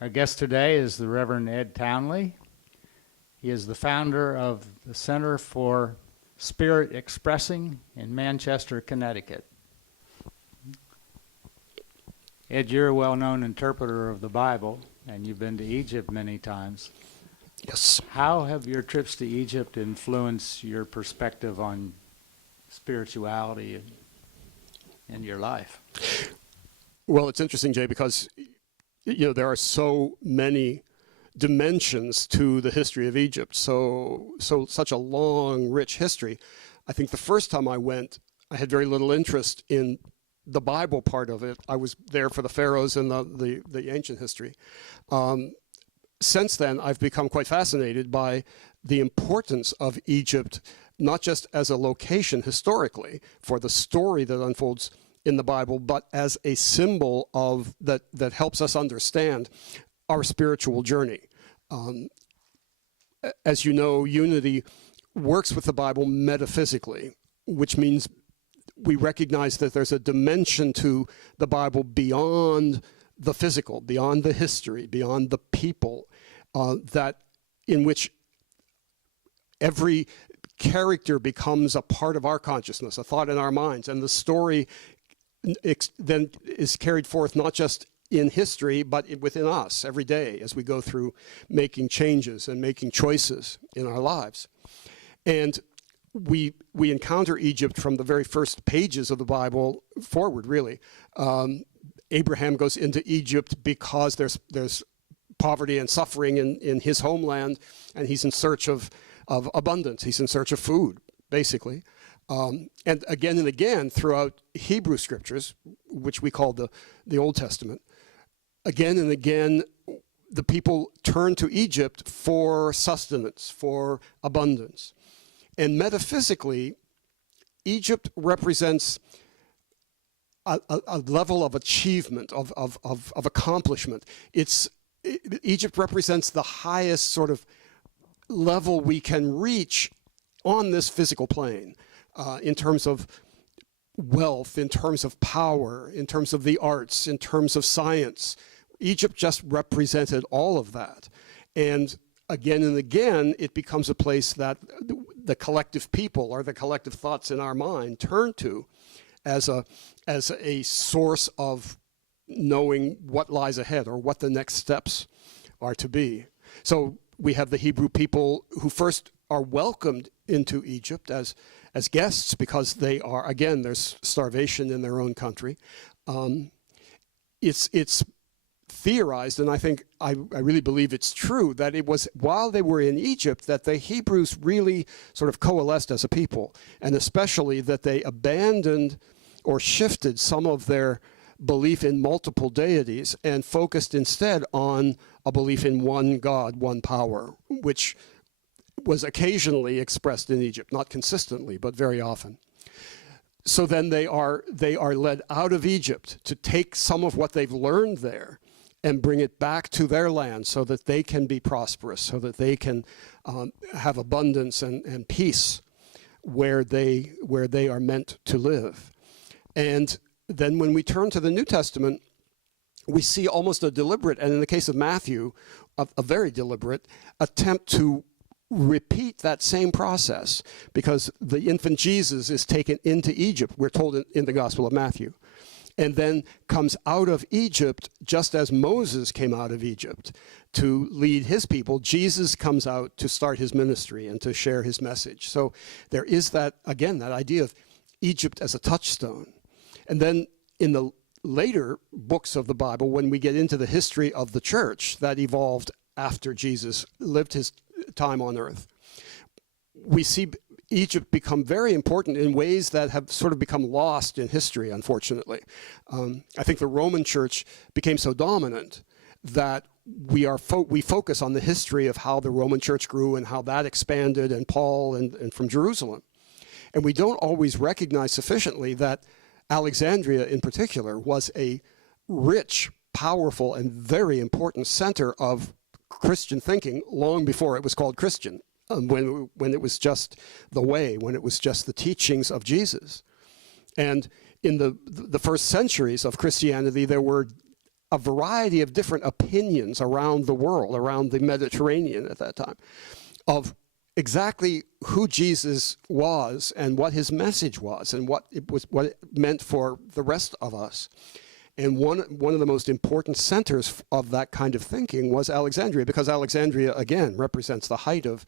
Our guest today is the Reverend Ed Townley. He is the founder of the Center for Spirit Expressing in Manchester, Connecticut. Ed, you're a well-known interpreter of the Bible, and you've been to Egypt many times. Yes. How have your trips to Egypt influenced your perspective on spirituality in your life? Well, it's interesting, Jay, because there are so many dimensions to the history of Egypt. Such a long, rich history. I think the first time I went, I had very little interest in the Bible part of it. I was there for the pharaohs and the ancient history. Since then, I've become quite fascinated by the importance of Egypt, not just as a location historically for the story that unfolds in the Bible, but as a symbol of that helps us understand our spiritual journey. As you know, Unity works with the Bible metaphysically, which means we recognize that there's a dimension to the Bible beyond the physical, beyond the history, beyond the people, that in which every character becomes a part of our consciousness, a thought in our minds, and the story then is carried forth not just in history, but within us every day as we go through making changes and making choices in our lives. And we encounter Egypt from the very first pages of the Bible forward, really. Abraham goes into Egypt because there's poverty and suffering in his homeland, and he's in search of abundance. He's in search of food, basically. And again throughout Hebrew scriptures, which we call the Old Testament, again and again, the people turn to Egypt for sustenance, for abundance. And metaphysically, Egypt represents a level of achievement, of accomplishment. Egypt represents the highest sort of level we can reach on this physical plane. In terms of wealth, in terms of power, in terms of the arts, in terms of science. Egypt just represented all of that. And again, it becomes a place that the collective people or the collective thoughts in our mind turn to as a source of knowing what lies ahead or what the next steps are to be. So we have the Hebrew people who first are welcomed into Egypt as guests because there's starvation in their own country. It's theorized, and I really believe it's true, that it was while they were in Egypt that the Hebrews really sort of coalesced as a people, and especially that they abandoned or shifted some of their belief in multiple deities and focused instead on a belief in one God, one power, which was occasionally expressed in Egypt, not consistently, but very often. So then they are led out of Egypt to take some of what they've learned there and bring it back to their land so that they can be prosperous, so that they can have abundance and peace where they are meant to live. And then when we turn to the New Testament, we see almost a deliberate, and in the case of Matthew, a very deliberate attempt to repeat that same process, because the infant Jesus is taken into Egypt, we're told in the Gospel of Matthew, and then comes out of Egypt just as Moses came out of Egypt to lead his people. Jesus comes out to start his ministry and to share his message. So there is that idea of Egypt as a touchstone. And then in the later books of the Bible, when we get into the history of the church that evolved after Jesus lived his time on earth, we see Egypt become very important in ways that have sort of become lost in history, unfortunately. I think the Roman Church became so dominant that we focus on the history of how the Roman Church grew and how that expanded, and Paul and from Jerusalem. And we don't always recognize sufficiently that Alexandria in particular was a rich, powerful, and very important center of Christian thinking long before it was called Christian, when it was just the way, when it was just the teachings of Jesus. And in the first centuries of Christianity, there were a variety of different opinions around the world, around the Mediterranean at that time, of exactly who Jesus was and what his message was and what it meant for the rest of us. And one of the most important centers of that kind of thinking was Alexandria, because Alexandria, again, represents the height of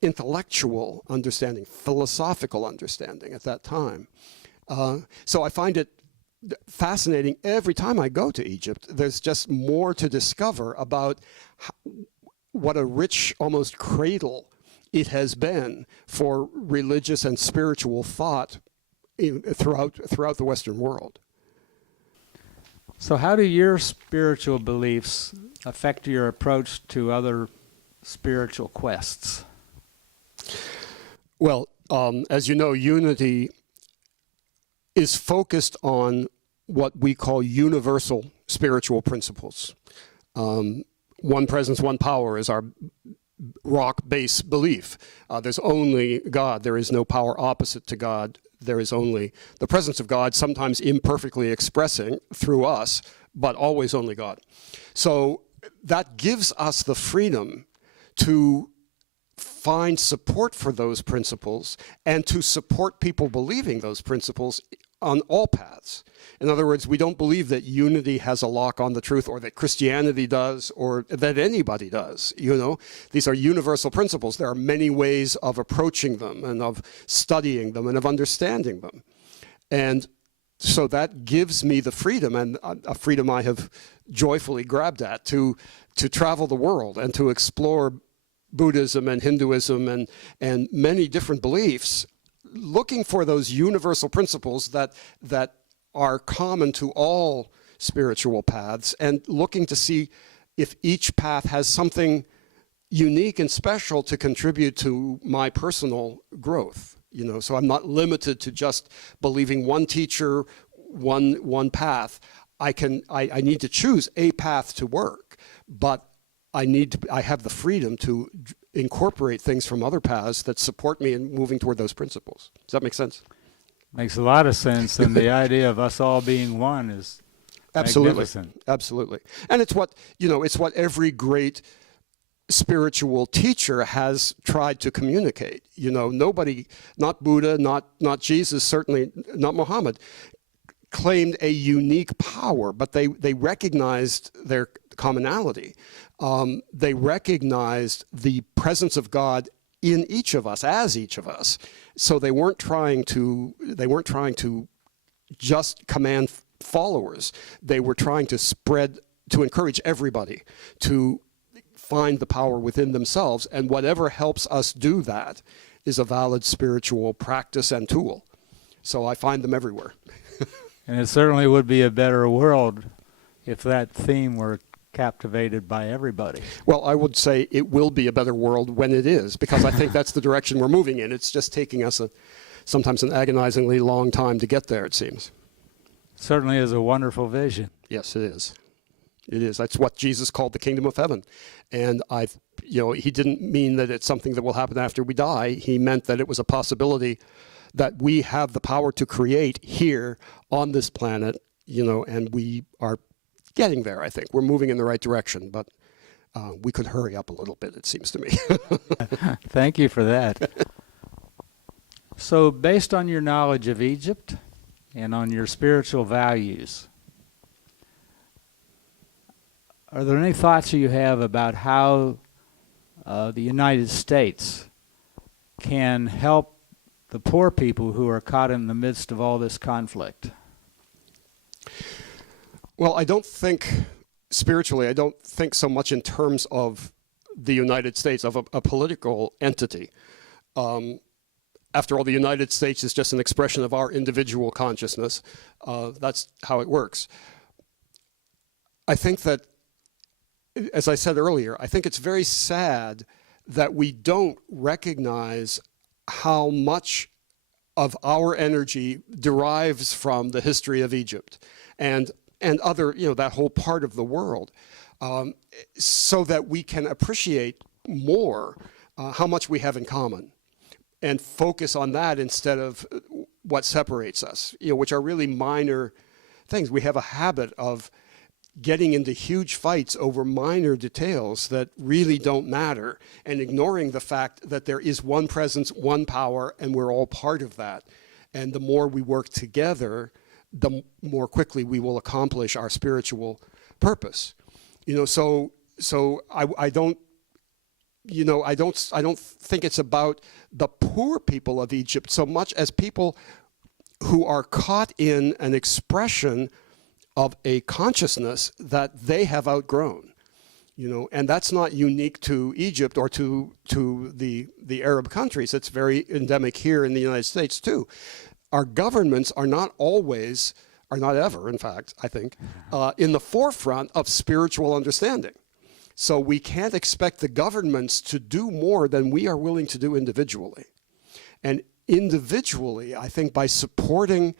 intellectual understanding, philosophical understanding at that time. So I find it fascinating every time I go to Egypt. There's just more to discover about what a rich, almost cradle it has been for religious and spiritual thought throughout the Western world. So how do your spiritual beliefs affect your approach to other spiritual quests? Well, as you know, Unity is focused on what we call universal spiritual principles. One presence, one power is our rock base belief. There's only God. There is no power opposite to God. There is only the presence of God, sometimes imperfectly expressing through us, but always only God. So that gives us the freedom to find support for those principles and to support people believing those principles on all paths. In other words, we don't believe that unity has a lock on the truth, or that Christianity does, or that anybody does. You know, these are universal principles. There are many ways of approaching them and of studying them and of understanding them. And so that gives me the freedom, and a freedom I have joyfully grabbed at, to travel the world and to explore Buddhism and Hinduism and many different beliefs, looking for those universal principles that are common to all spiritual paths, and looking to see if each path has something unique and special to contribute to my personal growth. You know, so I'm not limited to just believing one teacher, one path. I need to choose a path to work, but I have the freedom to incorporate things from other paths that support me in moving toward those principles. Does that make sense? Makes a lot of sense, and the idea of us all being one is magnificent. Absolutely. And it's what every great spiritual teacher has tried to communicate. You know, nobody, not Buddha, not Jesus, certainly not Muhammad, claimed a unique power, but they recognized their commonality. They recognized the presence of God in each of us, as each of us. So they weren't trying to just command followers. They were trying to encourage everybody to find the power within themselves, and whatever helps us do that is a valid spiritual practice and tool. So I find them everywhere. And it certainly would be a better world if that theme were captivated by everybody. Well, I would say it will be a better world when it is, because I think that's the direction we're moving in. It's just taking us sometimes an agonizingly long time to get there, it seems. Certainly is a wonderful vision. Yes, it is. It is. That's what Jesus called the kingdom of heaven. And he didn't mean that it's something that will happen after we die. He meant that it was a possibility that we have the power to create here on this planet, and we are getting there, I think. We're moving in the right direction, but we could hurry up a little bit, it seems to me. Thank you for that. So based on your knowledge of Egypt and on your spiritual values, are there any thoughts you have about how the United States can help the poor people who are caught in the midst of all this conflict? Well, I don't think so much in terms of the United States, of a political entity. After all, the United States is just an expression of our individual consciousness. That's how it works. I think that, as I said earlier, I think it's very sad that we don't recognize how much of our energy derives from the history of Egypt and other, that whole part of the world, so that we can appreciate more how much we have in common and focus on that instead of what separates us, which are really minor things. We have a habit of getting into huge fights over minor details that really don't matter, and ignoring the fact that there is one presence, one power, and we're all part of that. And the more we work together, the more quickly we will accomplish our spiritual purpose. So I don't think it's about the poor people of Egypt so much as people who are caught in an expression of a consciousness that they have outgrown, and that's not unique to Egypt or to the Arab countries. It's very endemic here in the United States too. Our governments are not ever, in fact, I think, in the forefront of spiritual understanding. So we can't expect the governments to do more than we are willing to do individually. And individually, I think by supporting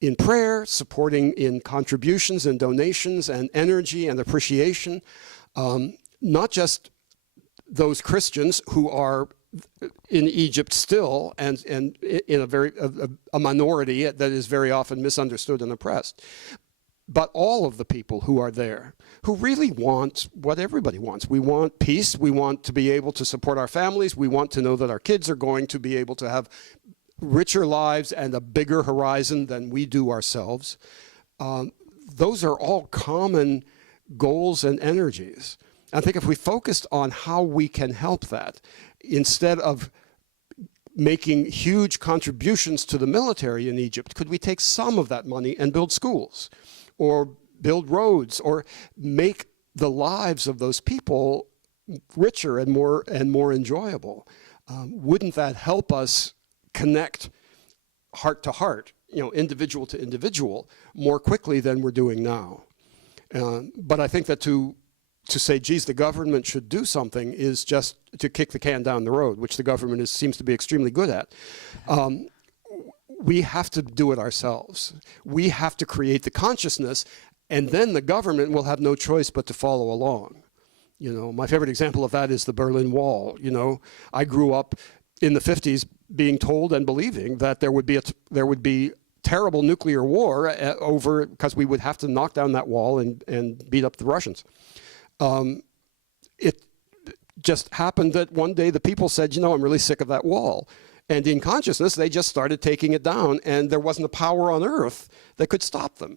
in prayer, supporting in contributions and donations and energy and appreciation, not just those Christians who are in Egypt still and in a minority that is very often misunderstood and oppressed, but all of the people who are there, who really want what everybody wants. We want peace. We want to be able to support our families. We want to know that our kids are going to be able to have richer lives and a bigger horizon than we do ourselves. Those are all common goals and energies. I think if we focused on how we can help that, instead of making huge contributions to the military in Egypt, could we take some of that money and build schools or build roads or make the lives of those people richer and more enjoyable? Wouldn't that help us connect heart to heart, individual to individual, more quickly than we're doing now? But I think that to say, geez, the government should do something is just to kick the can down the road, which the government seems to be extremely good at. We have to do it ourselves. We have to create the consciousness, and then the government will have no choice but to follow along. My favorite example of that is the Berlin Wall. I grew up in the 50s being told and believing that there would be terrible nuclear war over, because we would have to knock down that wall and beat up the Russians. It just happened that one day the people said, I'm really sick of that wall. And in consciousness, they just started taking it down, and there wasn't a power on earth that could stop them,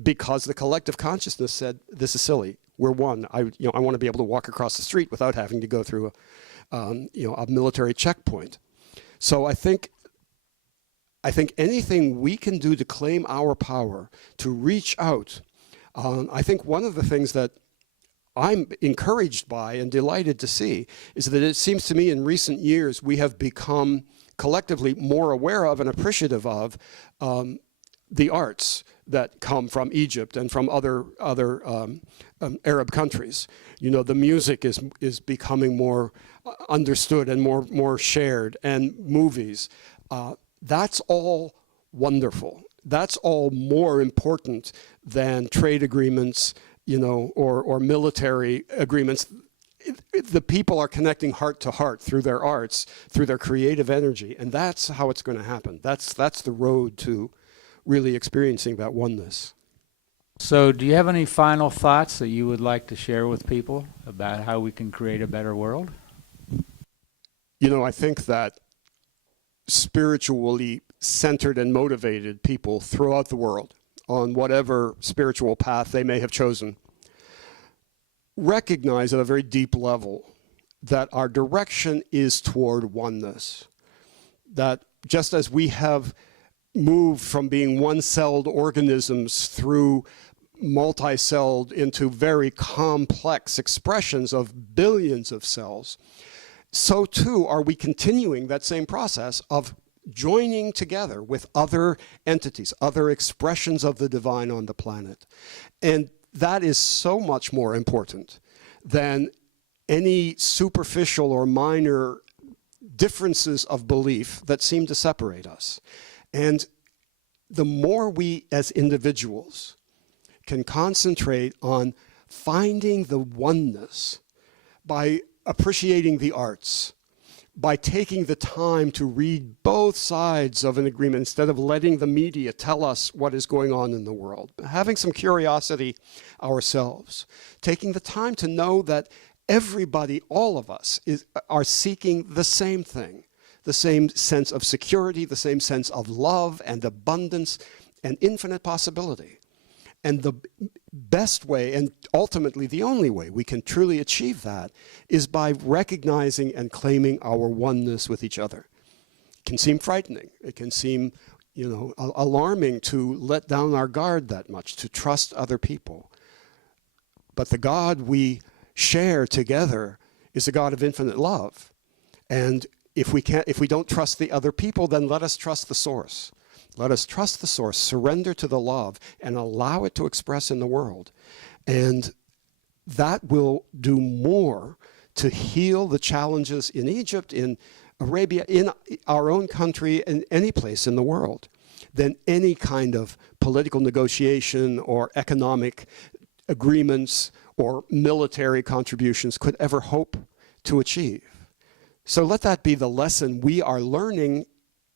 because the collective consciousness said, this is silly. We're one. I want to be able to walk across the street without having to go through a military checkpoint. So I think anything we can do to claim our power, to reach out. I think one of the things that I'm encouraged by and delighted to see is that it seems to me in recent years we have become collectively more aware of and appreciative of the arts that come from Egypt and from other Arab countries. The music is becoming more understood and more shared, and movies. That's all wonderful. That's all more important than trade agreements, or military agreements. The people are connecting heart to heart through their arts, through their creative energy, and that's how it's going to happen. That's the road to really experiencing that oneness. So do you have any final thoughts that you would like to share with people about how we can create a better world? I think that spiritually centered and motivated people throughout the world, on whatever spiritual path they may have chosen, recognize at a very deep level that our direction is toward oneness. That just as we have moved from being one-celled organisms through multi-celled into very complex expressions of billions of cells, so too are we continuing that same process of joining together with other entities, other expressions of the divine on the planet. And that is so much more important than any superficial or minor differences of belief that seem to separate us. And the more we as individuals can concentrate on finding the oneness by appreciating the arts, by taking the time to read both sides of an agreement instead of letting the media tell us what is going on in the world, having some curiosity ourselves, taking the time to know that everybody, all of us, are seeking the same thing, the same sense of security, the same sense of love and abundance and infinite possibility. And the best way, and ultimately the only way we can truly achieve that, is by recognizing and claiming our oneness with each other. It can seem frightening. It can seem, alarming to let down our guard that much, to trust other people. But the God we share together is a God of infinite love. And if we don't trust the other people, then let us trust the source. Let us trust the source, surrender to the love, and allow it to express in the world. And that will do more to heal the challenges in Egypt, in Arabia, in our own country, in any place in the world, than any kind of political negotiation or economic agreements or military contributions could ever hope to achieve. So let that be the lesson we are learning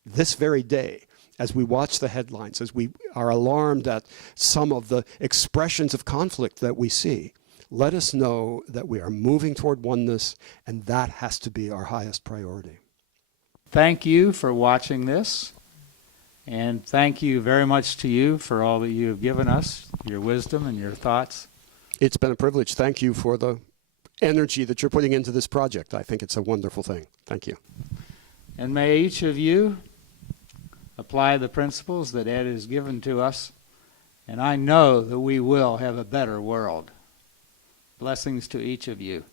this very day, as we watch the headlines, as we are alarmed at some of the expressions of conflict that we see. Let us know that we are moving toward oneness, and that has to be our highest priority. Thank you for watching this, and thank you very much to you for all that you have given us, your wisdom and your thoughts. It's been a privilege. Thank you for the energy that you're putting into this project. I think it's a wonderful thing. Thank you. And may each of you apply the principles that Ed has given to us, and I know that we will have a better world. Blessings to each of you.